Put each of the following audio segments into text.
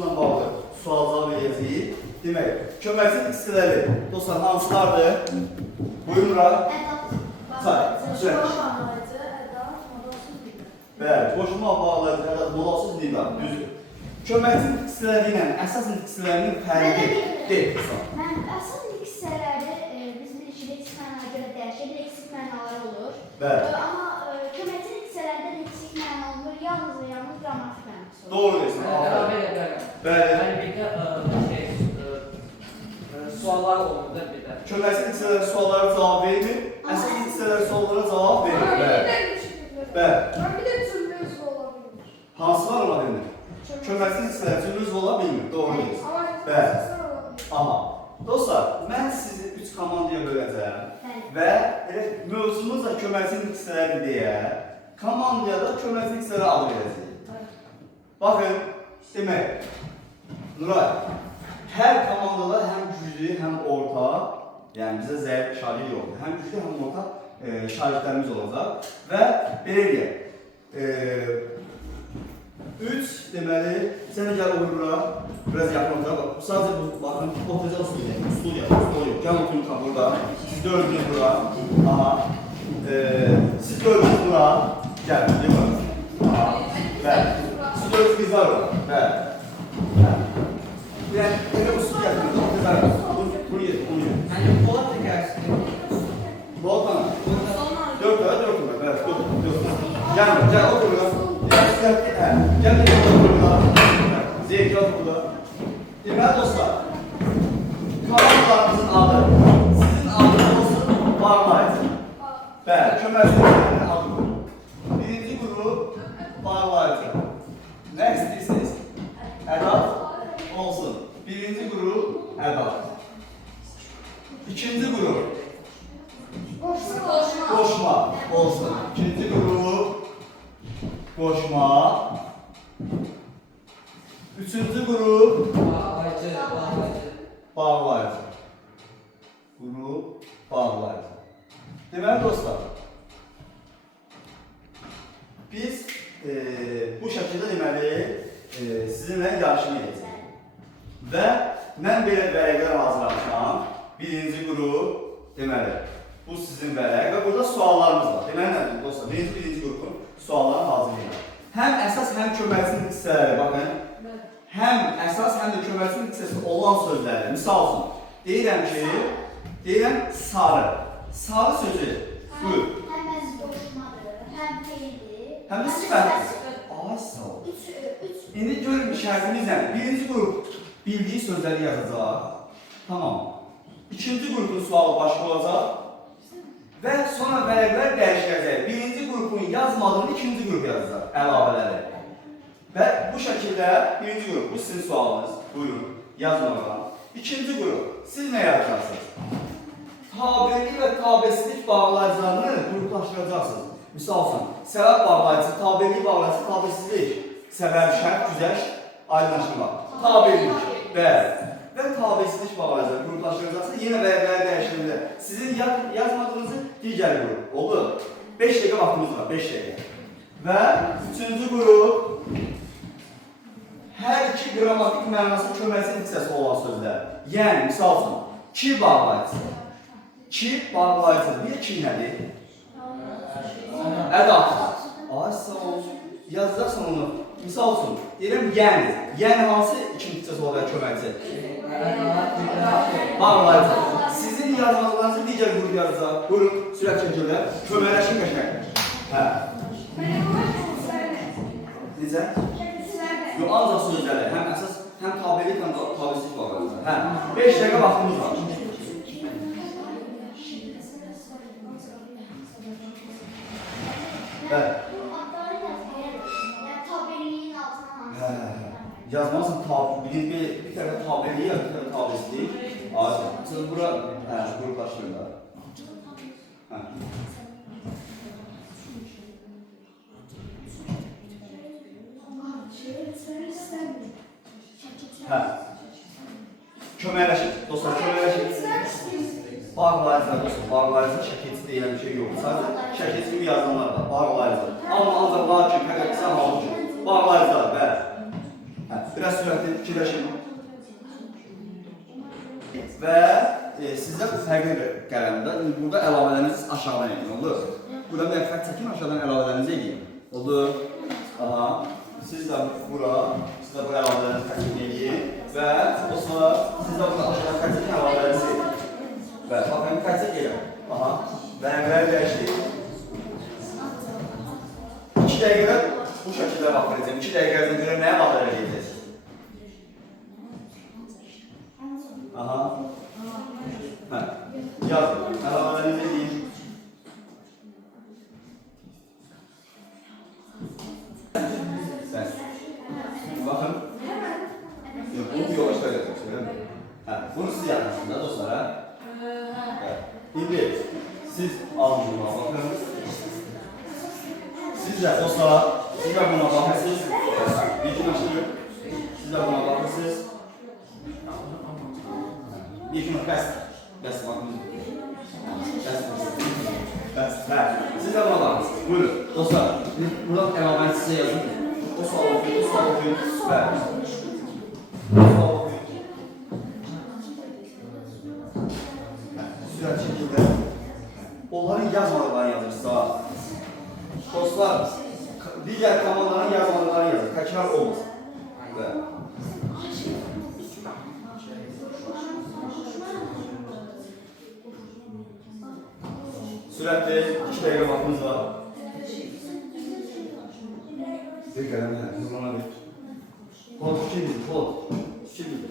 mövzumuzla bağlı sual cavab edəcəyik. Demək, köməkçi hissələri dostlar hansılardır? Buyurun. Bəli, qoşulma bağlayıcı, ədəd, modalsız liqa, düzdür. Köməkçi hissələri ilə əsas hissələrinin fərqi deyil. Mən əsas hissələri biz bilirik ki, leksik mənaya görə dəyişir, leksik mənaları olur. Bəli. Amma köməkçi hissələrdə leksik məna olmur, yalnız qrammatik mənası olur. Doğru deyirsən. Bəli. Yəni bir də suallar olur da bir də. Köməkçi hissələri suallara cavab verir, əsas hissələri suallara cavab verir. Bəli. Ben bir de tüm olabilir. Hansılar ola bilmir? Köməkçi hissələri üçün ola bilmir. Doğru deyirsən. Ama Bəli. olabilir. Aha. Dostlar, mən sizi 3 komandaya böləcəm və elə mövzumuz da köməkçi hissələri deyə komandaya da köməkçi hissələri ad verəcəyik. Baxın, demək, Nuray, hər komandada həm güclü, həm orta, yəni bizə zəif şagird yoxdur, həm güclü, həm orta şagirdlərimiz olacaq və belə deyək, 3 deməli, sənə gəl olur bura, biraz yaxın olacaq, sadəcə bu, baxın, oturacaq studiya, gəl oturun ka burada, siz dördünüz bura, aha, siz dördünüz bura, gəl, deyil mi? Aha, bəli, siz dördünüz qızlar olar, bəli. Yəni, elə bu studiya gəlir, oturacaq, bunu yedir, onu yedir. Yəni Polat da gəlsin. Volkan, 4 bəli, 4 bəli, bəli, 4. Gəl, otur bura. Gəl, otur bura. Zeyt, otur bura. Deməli dostlar, komandalarımızın adı, sizin adınız olsun, bağlayıcı. Bəli, köməkçilərin adı. Birinci qrup, bağlayıcı. Nə istəyirsiniz? Ədat olsun. Birinci qrup, ədat. İkinci qrup, qoşma olsun. İkinci qrup, qoşma. Üçüncü qrup, bağlayıcı. Qrup, bağlayıcı. Deməli dostlar, biz bu şəkildə deməli sizinlə yarışma edəcəyik. Və mən belə vərəqlər hazırlamışam. Birinci qrup, deməli, bu sizin vərəq və burada suallarımız var. Deməli nədir dostlar? Birinci qrupun suallarını hazırlayın. Həm əsas, həm köməkçinin hissələri, baxın. Həm əsas, həm də köməkçinin hissəsi olan sözləri. Misal üçün, deyirəm sarı. Sarı sözü, buyur. Həm əziz qoşmadır, həm feyildir. Həm də sifətdir. Ay, sağ ol. İndi görün şərtimizlə, birinci qrup bildiyi sözləri yazacaq. Tamam. İkinci qrupun sualı başqa olacaq və sonra vərəqlər dəyişiləcək. Birinci qrupun yazmadığını ikinci qrup yazacaq, əlavələri. Və bu şəkildə birinci qrup, bu sizin sualınız. Buyurun, yazın oradan. İkinci qrup, siz nə yazacaqsınız? Tabeli və tabesilik bağlayıcılarını qruplaşdıracaqsınız. Misal üçün, səbəb bağlayıcı, tabeli bağlayıcı, tabesizlik, səbəb, şərt, güzəş, aydınlaşdırma. Tabelik, bəli. Və tabesizlik bağlayıcıları qruplaşdıracaqsınız. Yenə vərəqləri dəyişilirlər. Sizin yazmadığınızı digər qrup. Oldu. 5 dəqiqə vaxtımız var, 5 dəqiqə. Və üçüncü qrup, hər iki qrammatik mənası köməkçi hissəsi olan sözlər. Yəni, misal üçün, ki bağlayıcı. Ki bağlayıcı. Bir ki nədir? Ədat. Ay, sağ ol. Yazacaqsan onu. Misal üçün, deyirəm, yəni. Yəni hansı ikinci hissəsi olar köməkçi? Bağlayıcı. Sizin yazmalarınızı digər qrup yazacaq. Buyurun, sürət çəkirlər. Köməkləşin qəşəng. Hə. Necə? Yox, ancaq sözləri. Həm əsas, həm tabelik, həm tabesilik bağlayıcı. Hə. 5 dəqiqə vaxtımız var. Bəli. Yazmalısın bir tane tabeliyi yaz, bir tane tabesiliği. Siz bura gruplaşdırırlar. Köməkləşin, dostlar, köməkləşin. Bağlayıcılar, dostlar, bağlayıcı şəkilçi deyilən bir şey yox. Sadəcə şəkilçi gibi yazanlar var, bağlayıcı. Amma ancaq lakin, fəqət qısa halbuki, bağlayıcılar, bəli. Biraz sürətli fikirləşin. Və sizə fərqli bir qələmdə, burada əlavələriniz aşağıdan edin, olur. Burada bir xətt çəkin, aşağıdan əlavələrinizi edin. Olur. Aha. Siz də bura, siz də bu əlavələrinizi təqdim edin. Və o sonra siz də burada aşağıdan xətt çəkin əlavələrinizi edin. Və baxın, xətt çək edin. Aha. Və əmrləri dəyişdik. 2 dəqiqədə bu şəkildə baxıracağım. 2 dəqiqə ərzində görə nəyə baxır edəcəksiniz? Aha. Hə. Yazın. Əlavələrinizi edin. Bakın. Yok, bunu yola söyleyeceğim. Hə. Bunu siz yapmışsınız da dostlar, hə? Evet. İndi siz alın buna bakın. Siz de dostlar, siz de buna bakırsınız. İlkin açılır. Siz de buna bakırsınız. İlkin bəs. Bəs bakın. Bəs. Hə. Siz de buna bakırsınız. Buyurun. Dostlar, buradan əlavəni sizə yazın. O sual okuyun, o sual okuyun. Və. O sual okuyun. Sürət şəkildə. Onların yazmadıqlarını yazırsınız. Dostlar, digər komandaların yazmadıqlarını yazın. Təkrar olmasın. Və. Sürətli, 2 dəqiqə vaxtımız var. Bir qələmlə, nurana bir. Kod 2 bil, kod 2 bil.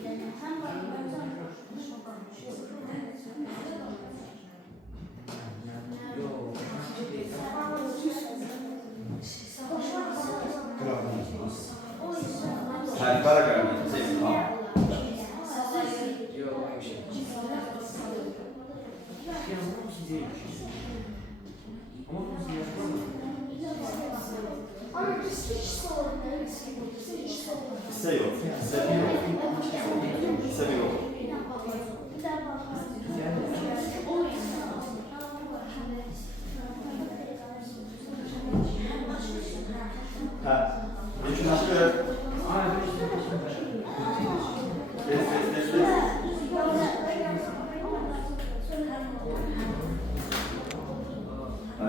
Hə, qara qələmlə, sevim, tamam. Hisse yok. Hisse yok. Ha. Geçin aşkı.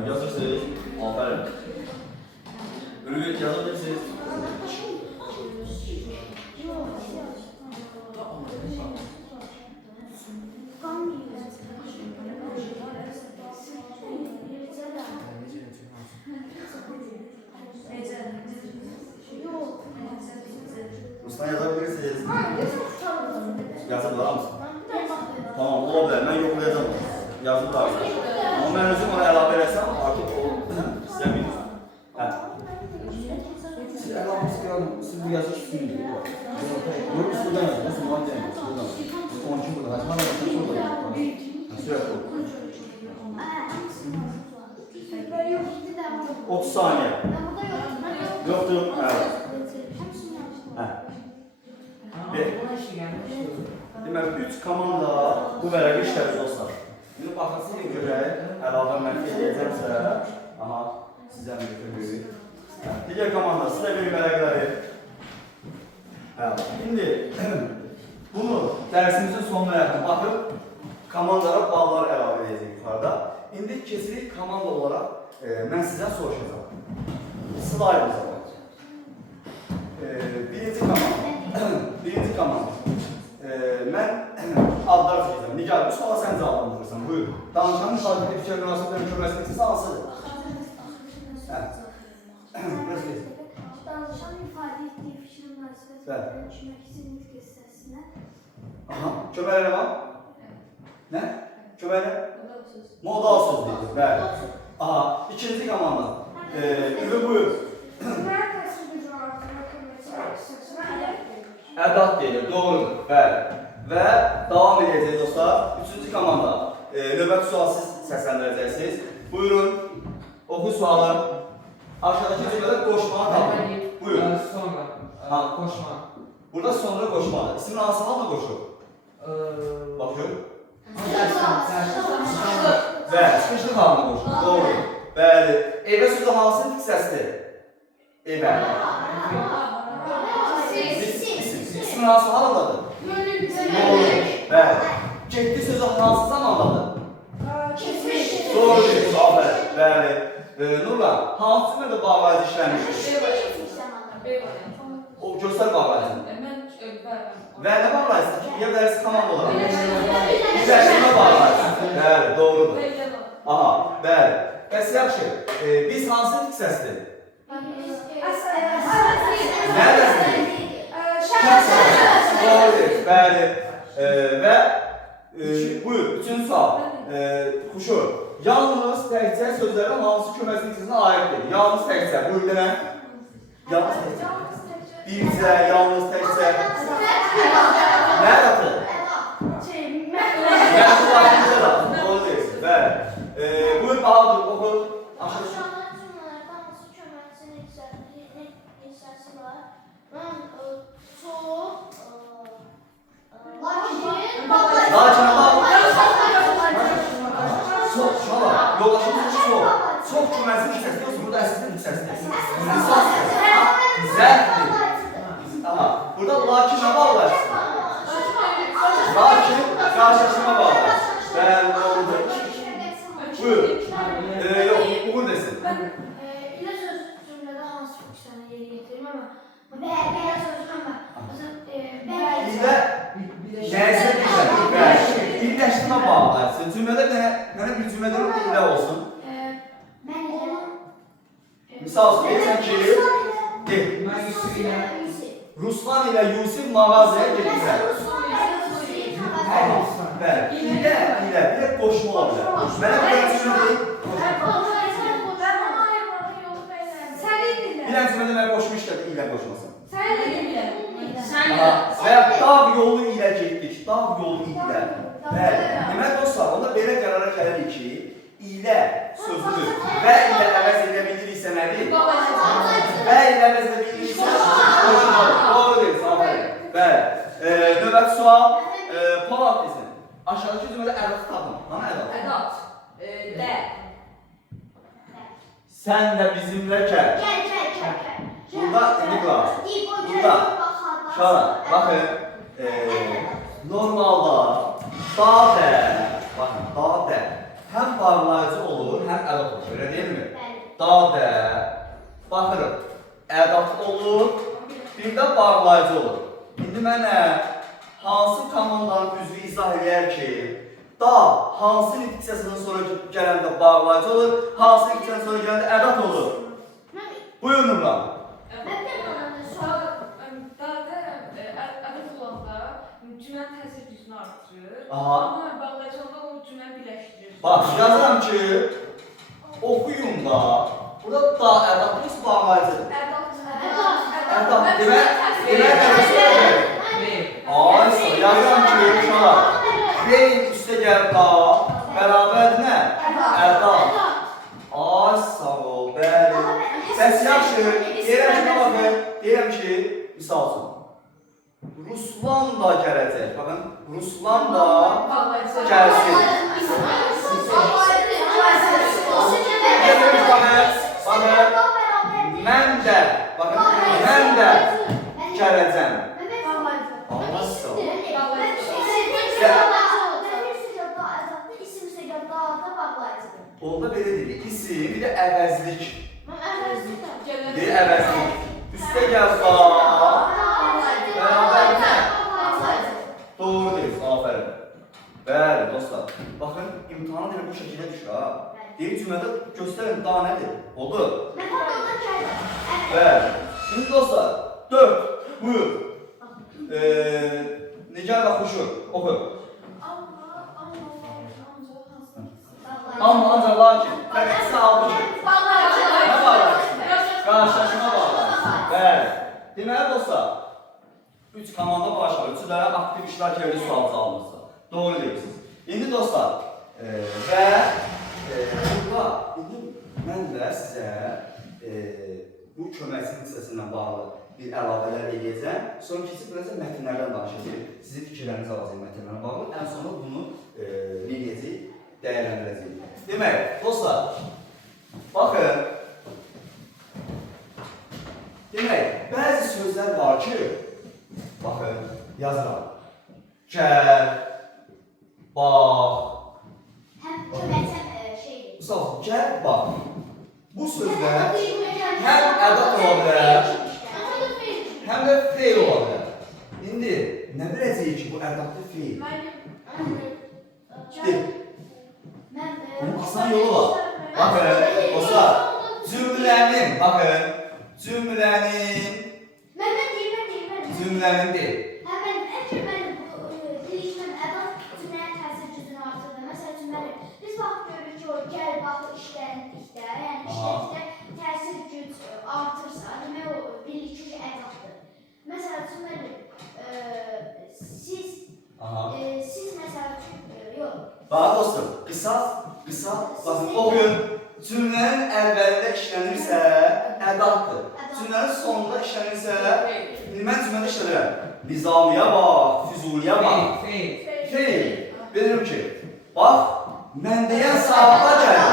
Yazırsınız. Aferin. Ürgüt yazabilirsiniz. Ruslan yazabilirsiniz. Yazıblar mısın? Tamam, olabilir. Ben yoklayacağım. Yazıblar. Ama ben özüm ona əlavə etsem artık o istemiyorum. Siz əlavə sıkıyorum. Siz bu yazı üstünü. Yok, üstünden yazın. Nasıl muhabbet edin? Üstünden. Onun için burada. Bana bakın şurada. Sürekli. 30 saniye. Yoktur. Evet. Demək, 3 komanda bu vərəqi işlədir dostlar. Şimdi baxasını görək, əlavə mən edəcəmsə, aha, sizə götürürük. Digər komanda sizə bir vərəqləri. Şimdi bunu dərsimizin sonuna yaxın baxıb, komandalara ballar əlavə edəcək yuxarıda. İndi keçirik komanda olaraq mən sizdən soruşacağım. Slaydımıza baxacağım. Birinci komanda. Mən adlar çəkəcəm. Nigar, bu suala sən cavablandırırsan. Buyur. Danışanın müsaadəli fikir münasibətlərini görməsi üçün hansıdır? Biraz deyil. Danışan ifadə etdiyi fikir münasibətlərini düşünmək istəyiniz hissəsinə. Aha, köməklə var? Nə? Köməklə? Modal söz deyil. Bəli. Aha, ikinci komanda. Ürü buyur. Ədat deyilir, doğrudur, bəli. Və davam edəcək dostlar. Üçüncü komanda. Növbəti sual siz səsləndirəcəksiniz. Buyurun, oxu sualı. Aşağıdakı cümlədə qoşmağı tapın. Buyurun. Sonra koşma. Burada sonra qoşmalı. İsmin hansı halda qoşur? Bakıyorum. Bəli, çıxışlıq halında qoşur. Doğrudur. Bəli. Evə sözü hansının hissəsidir? Evə. ismin hansı halandadır? Doğru. Bəli. Getdi sözü hansı zamandadır? Doğru deyil, aferin. Bəli. Nurlan, hansı cümlədə bağlayıcı işləmiş? O göstər bağlayıcı. Və nə bağlayıcı? Ya dərsi komanda olaraq. İləşdirmə bağlayıcı. Bəli, doğrudur. Aha, bəli. Bəs yaxşı, biz hansı hissəsidir? Nəredəsidir? Doğru deyil, bəli. Və buyur, üçüncü sual. Xuşur, yalnız təkcə sözlərə hansı köməkçi hissəsinə aiddir? Yalnız təkcə, buyur denə. Yalnız təkcə. Bircə, yalnız təkcə. Nə ədatı? Məhdud aydınca da. Doğru deyilsin, bəli. Buyur, Bahadır, oxu. Lakin ama çok şala, yoldaşımız çok. Çok köməkçi hissəsi yoxsa burada əslində hissəsidir. Lisans hissəsi. Zərfdir. Aha, burada lakin nə bağlayırsın? Lakin qarşılaşma bağlayırsın. Bəli, doğrudur. Buyur. Yox, uğur desin. İlə söz cümlədə hansı fiksiyonu yeri getirim amma bəyə sözü amma İlə nəyisə deyirəm. Bəli. İlləşdirmə bağlayırsın. Cümlədə mənə bir cümlədə ilə olsun. Misal deyirsən ki, Ruslan ilə Yusif mağazaya gedirlər. Bəli. İlə bir qoşma ola bilər. Mənə bir cümlə deyil. Bilən cümlədə mənə qoşma işlədi, ilə qoşmasın. Və dağ yolu ilə getdik, dağ yolu ilə. Bəli. Demək dostlar, onda belə qərara gəlirik ki, ilə sözünü və ilə əvəz edə biliriksə nədir? Və ilə əvəz edə biliriksə qoşmalı. Doğru deyil, aferin. Bəli. Növbəti sual, Polat desin. Aşağıdakı cümlədə ədat tapın. Hanı ədat? Ədat. Də. Sən də bizimlə gəl. Burada, burada, şara, baxın, normalda da də, baxın, da də həm bağlayıcı olur, həm ədat olur, öyle deyilmi? Da də, baxırıq, ədat olur, bir də bağlayıcı olur. İndi mənə hansı komandanın üzvü izah edər ki, da hansı nitqisəsindən sonra gələndə bağlayıcı olur, hansı nitqisəsindən sonra gələndə ədat olur? Buyur Nurlan. Cümlənin təsir gücünü artırır. Aha. Amma bağlayıcı olanda o cümləni birləşdirir. Bak yazıram ki, okuyun da, burada da ədat yoxsa bağlayıcıdır? Ədat. Demək ay, yazıram ki, uşaqlar, beyin üstə gəl da, bərabər nə? Ədat. Ay, sağ ol, bəli. Bəs yaxşı, deyirəm ki, baxın, deyirəm ki, misal üçün, Ruslan da gələcək. Baxın, Ruslan da gəlsin. Mən də, baxın, mən də gələcəm. Allah sağ ol. Orada belə dedik, isim, bir də əvəzlik. Bir əvəzlik. Üstə gəl da. Bərabər nə? Doğru deyilsin, aferin. Bəli, dostlar. Baxın, imtihana deyil bu şəkildə düşür ha. Deyil cümlədə göstərin, daha nədir? Oldu? Bəli. Şimdi dostlar, 4. Buyur. Nigar və Xuşur, oxu. Amma, ancaq, lakin, fərqəsi halbuki. Nə bağlarsın? Qarşılaşma bağlarsın. Bəli. Deməli dostlar, 3 komanda başlar, 3'ü də aktiv iştirak edir sual cavabımızda. Doğru deyirsiniz. İndi dostlar, və burada mən də sizə bu köməkçi hissəsindən bağlı bir əlavələr edəcəm. Sonra keçib biraz mətnlərdən danışacağıq. Sizin fikirlərinizi alacağım mətnlərlə bağlı. Ən sonra bunu eləyəcəyik, dəyərləndirəcəyik. Demək, dostlar, baxın. Demək, bəzi sözlər var ki, Baxın, yazıram. Gəl, bax. Həm köməksəm şeydir. Misal, gəl, bax. Bu sözlər həm ədat ola bilər, həm də feil ola bilər. İndi nə biləcəyik ki, bu ədatlı feil? Bunun asan yolu var. Bakın, dostlar, cümlənin, bakın, cümlənin deyil. Biz vaxt görürük ki, o gəl, bax, işlərində, yəni işlərində təsir güc artırsa, demək o birlik gücü ədatdır. Məsələn, cümləli, siz məsələn, yox. Bax dostum, qısa, baxın, oxuyun. Cümlənin əvvəlində işlənirsə, ədatdır. Cümlənin sonunda işlənirsə, mən cümlədə işlədirəm. Nizamiyə bax, Füzuliyə bax. Feil. Bilirim ki, bax, mən deyən saatda gəlir.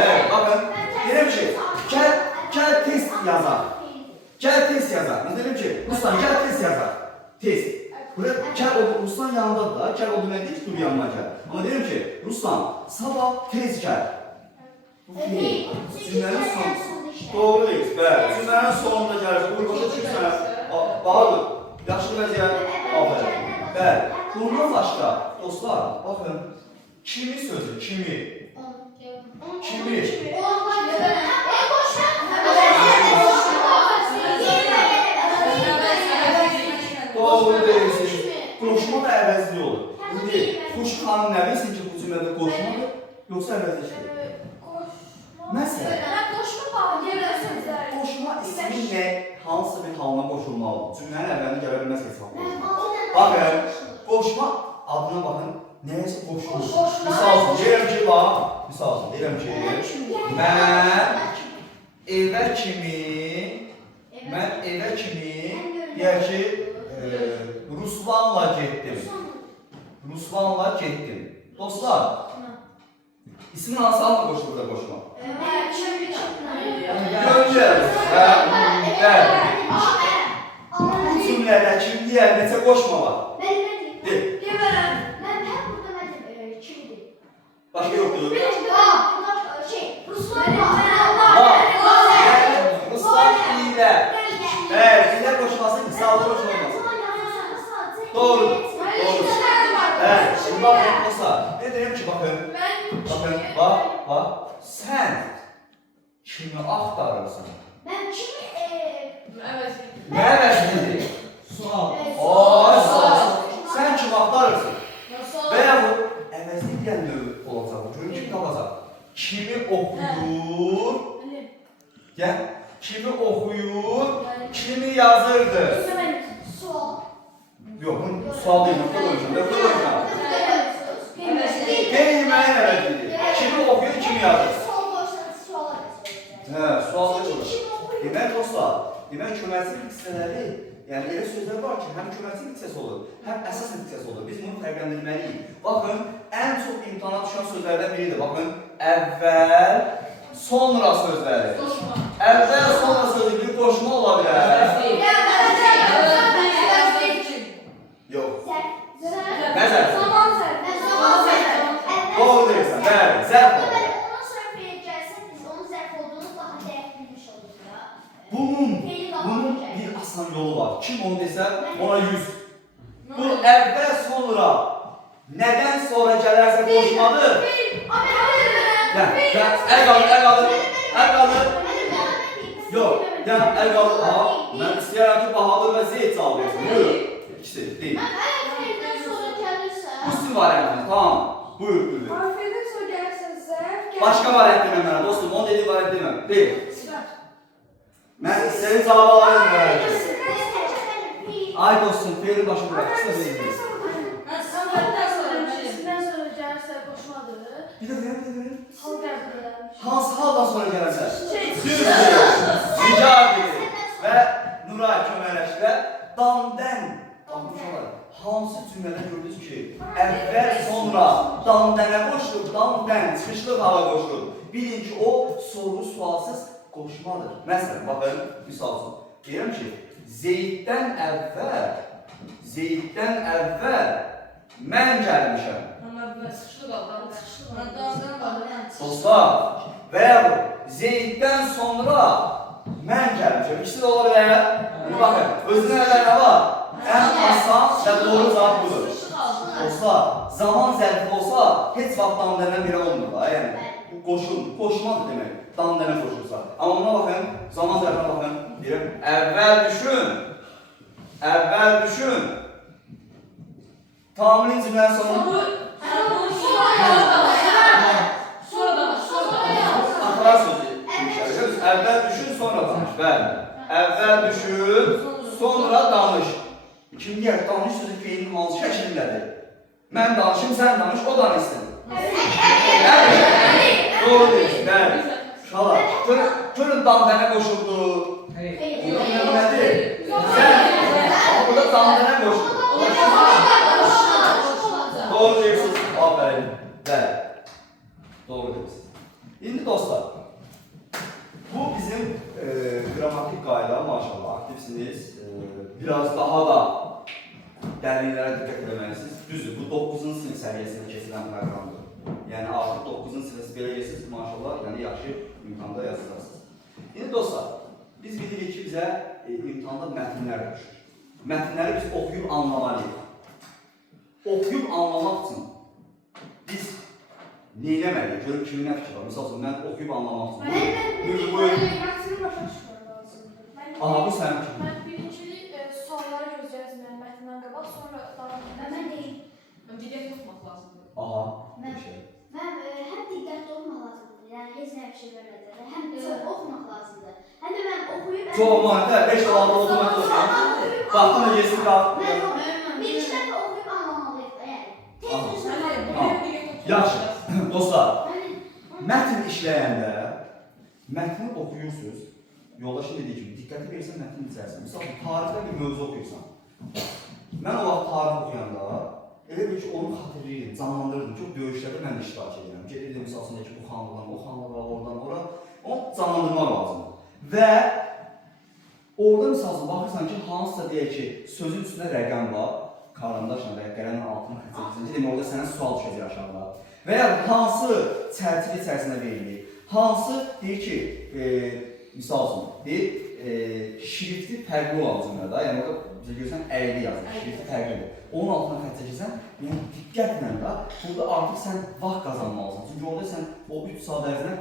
Evet, bakın, dedim ki, gəl test yazar. Gəl test yazar. Mən dedim ki, Ruslan, gəl test yazar. Test. Burada gəl o, Ruslan yanındadır da, gəl o demək deyil ki, dur yanıma gəl. Ama dedim ki, Ruslan, sabah tez gəl. Bu feil. Cümlənin son. Doğru deyil, bəli. Cümlənin sonunda gəlir. Bu başa çıxsana. Bağlıdır. Yaxşı vəziyyət. Aferin. Bəli. Bundan başqa, dostlar, baxın, kimi sözü, kimi? Kimi? Doğru değilsiniz. Qoşma da əvəzli olur. İndi Xuş xanım nə bilsin ki, bu cümlədə qoşmadır, yoxsa əvəzləşdir? Məsələn, qoşma ismi nə? Hansı bir halına qoşulmalıdır? Cümlənin əvvəlini gələ bilməz hesabdır. Baxın, qoşma adına baxın, nəyəsə qoşulur. Misal üçün, deyirəm ki, bax, misal üçün, deyirəm ki, mən evə kimi, deyək ki, Ruslanla getdim. Dostlar, ismin hansı halına qoşulur da qoşma? Göreceğiz. Bu cümlədə kim deyər, neçə qoşma var? Başqa yoxdur. Ruslan ilə. Bəli, ilə qoşması qısalı qoşulmaz. Doğrudur. Bəli, şimdi baxın, dostlar. Ne deyim ki, baxın. Bax. Sən kimi axtarırsan? Mən kimi Nə əvəzlidir? Sual. Sən kimi axtarırsan? Və yaxud əvəzli deyən növ olacaq. Görün kim tapacaq? Kimi oxuyur? Gəl. Kimi oxuyur? Kimi yazırdı? sual. Yox, bu sual deyil. Nöqtə qoyacağım. Qeyri-müəyyən əvəzlidir. Kimi oxuyur, kimi yazır? Sual deyil. Demək dostlar, köməkçilik hissələri, yəni elə sözlər var ki, həm köməkçilik hissəsi olur, həm əsas hissəsi olur. Biz bunu fərqləndirməliyik. Baxın, ən çox imtihana düşən sözlərdən biridir. Baxın, əvvəl, sonra sözləri. Əvvəl, sonra sözü bir qoşma ola bilər. Yox. Nə zərf? Doğru deyirsən, bəli, zərf olur. Bunun bir asan yolu var. Kim onu desə, ona 100. Bu əvvəl sonra, nədən sonra gələrsə qoşmadır. Əl qaldır. Yox, əl qaldır. Mən istəyərəm ki, Bahadır və Zeyd cavab versin. Buyurun. İkisi, deyil. Bu sizin variantınız, tamam. Buyur. Başqa variant deməm mənə, dostum. Onu dediği variant deməm. Deyil. Mən senin cavabı alayım. Ay dostum, feilin başı bırak. Kısa deyil. Bir de verin. Hansı haldan sonra gələcək? Düz deyil. Rica edir. Və Nuray köməkləşdə damdən. Hansı cümlədə gördünüz ki, əvvəl sonra damdənə qoşulur, damdən, çıxışlıq hala qoşulur. Bilin ki, o soru sualsız qoşmadır. Məsələn, baxın, misal üçün. Deyirəm ki, Zeyddən əvvəl mən gəlmişəm. Amma bu sıxışlı qaldı. Dostlar, və ya bu, Zeyddən sonra mən gəlmişəm. İkisi də ola bilər. Baxın, özünə nələr nə var? Ən asan və doğru cavab budur. Dostlar, zaman zərfi olsa, heç vaxt damdənə biri olmur da. Yəni, bu qoşmadır demək. Damdənə qoşulsa. Amma buna baxın, zaman zərfinə baxın. Deyirəm, əvvəl düşün. Tamilin cümlənin sonu. Atalar sözü. Əvvəl düşün, sonra danış. Bəli. Əvvəl düşün, sonra danış. Kim deyər, danış sözü feilin hansı şəklindədir? Mən danışım, sən danış, o danışsın. Doğru deyirsin, bəli. Uşaqlar, görün damdənə qoşuldu. Bu nədir? Sən, burada damdənə qoşuldu. Doğru deyirsiniz, aferin. Bəli. Doğru deyirsiniz. İndi dostlar, bu bizim qrammatik qayda, maşallah, aktivsiniz. Biraz daha da dərinlərə diqqət etməlisiniz. Düzdür, bu 9-cu sinif səviyyəsində keçirilən proqramdır. Yəni, artıq 9-cu sinif belə geçsiniz, maşallah, yəni yaxşı imtihanda yazacaqsınız. İndi dostlar, biz bilirik ki, bizə imtihanda mətnlər düşür. Mətnləri biz oxuyub anlamalıyıq. Oxuyub anlamaq üçün biz neyləməliyik? Görün kimin nə fikir var? Misal üçün, mən oxuyub anlamaq üçün. Aha, bu sənin kimi. Mən birincili sualları gözləyəcəm mətndən qabaq, sonra davam edəcəm. Mən deyim. Diqqət yoxmaq lazımdır. Aha, Mən bir şey. həm diqqətli olmaq lazımdır, yəni heç nə bir şey vermədilər. Həm çox oxumaq lazımdır. Həm də mən oxuyub... Çox olmalıdır, 5 dolarla oxumaq oxuyaq. Vaxtına geçsin qalıb. Bir iki dəfə oxuyub anlamalıyıq da, yəni. Yaxşı, dostlar, mətn işləyəndə, mətni oxuyursunuz, yoldaşın dediyi kimi, diqqəti verirsən mətnin içərisində. Misal, tarixdə bir mövzu oxuyursan. Mən o vaxt tarix oxuyanda, elə bir ki, onu xatırlayırdım, canlandırırdım. Çox döyüşlərdə mən də iştirak edirəm. Gedirdim, misal, ki, bu xanlıqdan, o xanlıqdan, oradan, ora. Onu canlandırmaq lazımdır. Və orada, misal, baxırsan ki, hansısa deyək ki, sözün üstündə rəqəm var, karandaşla və ya qələmin altına xəttəcəksən. Demək, orada sənə sual düşəcək aşağıda. Və ya hansı çərçivə içərisində verilir, hansı deyir ki, misal üçün, deyir, şrifti fərqli olan cümlədə, yəni orada bizə görürsən, əyri yazılır, şrifti fərqlidir. Onun altına xətt çəkirsən, yəni diqqətlə də burada artıq sən vaxt qazanmalısan. Çünki orada sən o 3 saat ərzində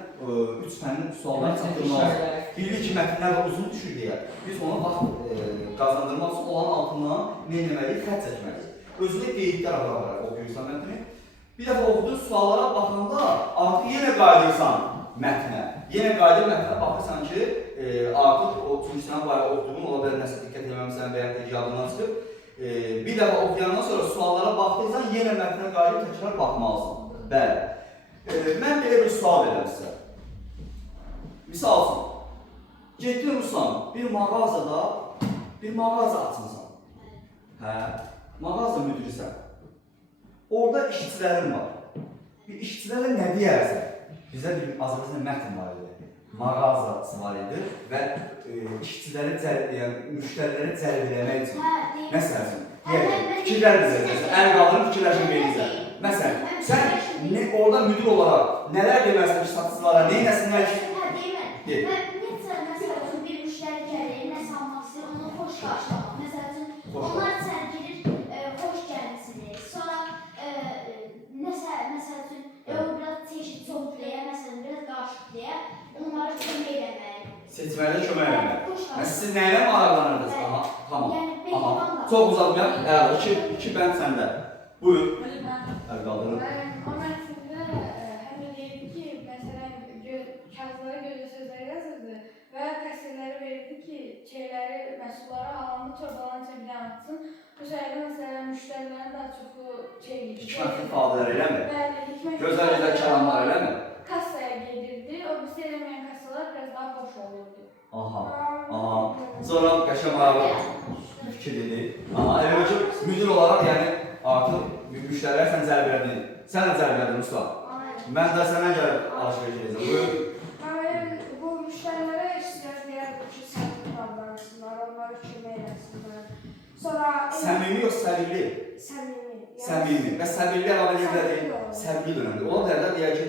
3 fənnin suallarını çatdırmalısan. Bilirik ki, mətnlər də uzun düşür deyə, biz ona vaxt qazandırmaq üçün olan altından nə etməliyik, xətt çəkməliyik. Özünə qeydlər araraq oxuyursan mətni. Bir dəfə oxuduğun suallara baxanda artıq yenə qayıdırsan mətnə. Yenə qayıdır mətnə baxırsan ki, artıq o çünki bayaq oxuduğun ola bilər nəsə diqqət etməmisən və ya yadından çıxıb. Bir dəfə oxuyandan sonra suallara baxdıysan, yenə mətnə qayıdıb təkrar baxmalısın. Bəli. Mən belə bir sual verirəm sizə. Misal üçün, getdin Ruslan, bir mağazada bir mağaza açmısan. Hə, mağaza müdürüsən. Orada işçilərin var. Bir işçilərə nə deyərsən? Bizə bir Azərbaycan mətn var idi. Mağazası var idi və işçiləri müştəriləri cəlb eləmək üçün. Məsələn, fikirlər bizə, əl qaldırıb fikirləşin verirsən. Məsələn, sən orada müdür olaraq nələr deməlisən ki, satıcılara, neynəsinlər ki? Məsələn, bir müştəri gəlir, nəsə almaq istəyir, onu xoş qarşılamaq. Məsələn, onlar içəri girir, xoş gəlmisiniz. Sonra məsəl üçün, o biraz çeşid çox deyə, məsələn, biraz qarışıq deyə, onlara kömək eləmək. Seçmədə kömək eləmək. Siz nəylə maraqlanırdınız? Aha, tamam. Aha, çox uzatmayaq. İki bənd səndə. Buyur. Əl qaldırın. O mətndə həm də deyirdi ki, məsələn, kağızlara görə sözlər yazırdı və qəsrləri verirdi ki, məhsulları alanda torbalarını çəkdən atsın. Bu şəhərdə məsələn, müştərilərin daha çoxu Hikmət ifadələr eləmi? Bəli, hikmət Gözəl kəlamlar eləmi? Kassaya gedirdi, o birisi eləməyən kassalar biraz daha boş olurdu. Aha, aha. Sonra qəşəng maraqlı fikir dedi. Aha, elə ki, müdür olaraq, yəni artıq müştərilər sən cəlb elədin. Sən də cəlb elədin, usta. Mən də sənə gəlib alışveriş edəcəm. Buyur. Bu müştərilərə işçilər deyərdi ki, səhv davranışlar, onları kömək Səmimi yox, səbirli. Səmimi. Səmimi. Və səbirli əlavə edədir. Səbirli dönəmdir. Ona görə də deyək ki,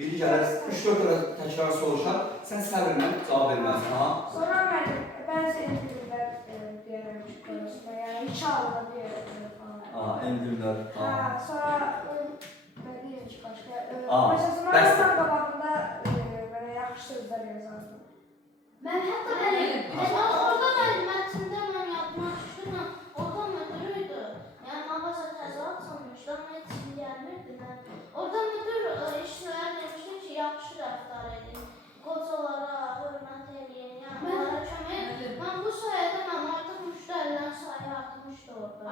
biri gələr 3-4 dəfə təkrar soruşar, sən səbirlə cavab verməlisən, ha? Sonra müəllim, bəzi endirimlər deyərəm ki, görürsün, yəni 2 ayda bir falan. Endirimlər. Sonra nə deyim ki, başqa. bəs- Məsələn, qabağında belə yaxşı sözlər yazardım. Mən hətta orada mətndə mən yapmaq düşdüm, orada müdürüydü. Yəni mağaza təzə açılmışdı, amma heç kim gəlmirdi. Orada müdür işçilərə demişdi ki, yaxşı rəftar edin, qocalara hörmət edin, yəni onlara kömək edin. Mən bu sayədə mən artıq müştərilərin sayı artmışdı orada.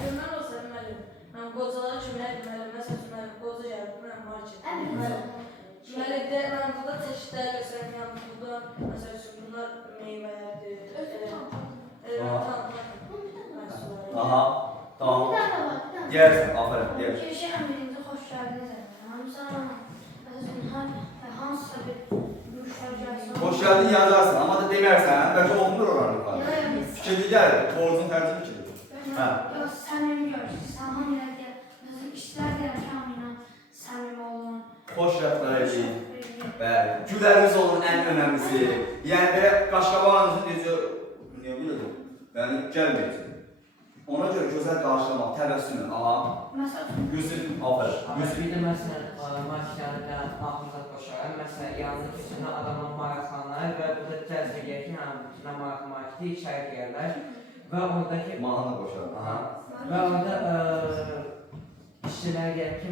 Görmən olsa müəllim, mən qocalara kömək etməliyim, məsələn, müəllim qoca gəlib, mən market. Mələkdə mən burada çeşidlər göstərəm, burada məsəl üçün bunlar meyvələrdir. Aha, tamam. Bir dənə var, bir dənə. Deyərsən, aferin, deyər. Girişən birinci xoş gəldiniz əfəndim. Hamısan, hansısa bir müştəri gəlsin. Xoş gəldin yazarsan, amma da demərsən, bəlkə oxunur oranı. Fikirli gəlir, borcun tərcih fikirli. Yox, səmimi görürsün. Sən hamıya deyək, məsələn, işçilər deyək ki, hamıyla səmimi olun. Xoş rəftar edin. Bəli, güləriniz olun ən önəmlisi. Yəni belə qaşqabağınızın necə, nə bilirəm, yəni gəlməyəcək. Ona görə gözəl qarşılamaq, təbəssümlə, aha. Məsələn, Yüzün, aferin. Bir də məsələn, marketlərdə axımıza qoşarəm. Məsələn, yanında keçəndə adamın maraqlanır və burada cəzb edir ki, nə maraq marketi içəri girərlər. Və oradakı Mahnı qoşarım, aha. və orada işçilər gəlir ki,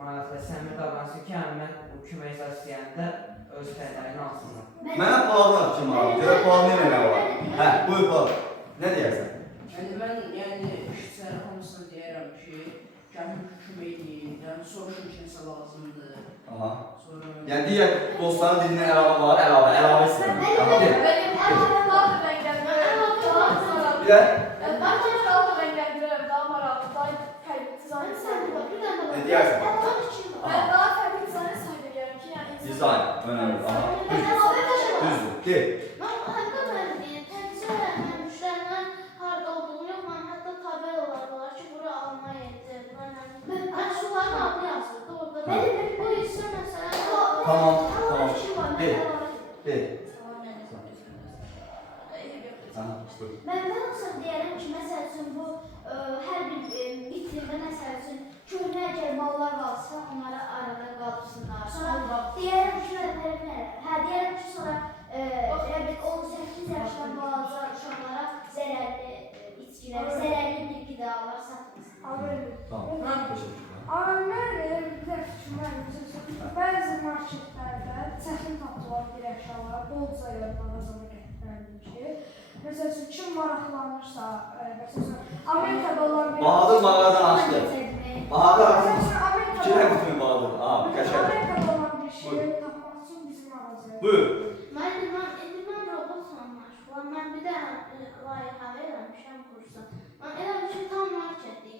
maraqlı səmimi davransın ki, mən bu kömək istəyəndə öz fədərini alsınlar. Mənə pahalılar ki, maraq, görə pahalı nə var? Hə, buyur pahalı. Nə deyərsən? Mən yəni işçilərin hamısına deyərəm ki, gəlin kömək edin, yəni soruşun ki, nəsə lazımdır. Aha. Sonra Yəni digər dostların dilindən əlavə var, əlavə istəyirəm. Aha, de. Bir də? Ne deyərsən? Dizayn, önəmli. Aha, düzdür, de. Mən hətta mən təmsil müştərilər harda olduğunu yox, mən hətta tabelalar var ki, bura Almaniyadır, mən məhsulların adı yazıldı orada. Bu isə məsələn... Tamam, de, de. Aha, buyur. Mən olsam deyərəm ki, məsəl üçün bu hər bir vitrində məsəl üçün köhnə əgər mallar qalsa, onlara arada qalırsınlar. Sonra deyərəm ki, sonra 18 yaşdan balaca uşaqlara zərərli içkilər, zərərli bir qidalar satmasın. Tamam, teşekkürler. Amma mən bir də fikrim bəzi marketlərdə çətin tapdılar bir əşyalar, bolca mağazana gətirməlidir ki, məsəl üçün kim maraqlanırsa, məsəl üçün Amerikada olan bir... Bahadır mağazanı açdı. Bahadır Məsəl açdı. üçün Amerikada Kimə bütün Bahadır? Aha, qəşəng. Amerikada olan bir şey tapmaq üçün bizim mağazaya. Buyur. İndi mən robotla məşğulam. Mən bir də layihə vermişəm kursa. Mən elə bir şey tam marketdir.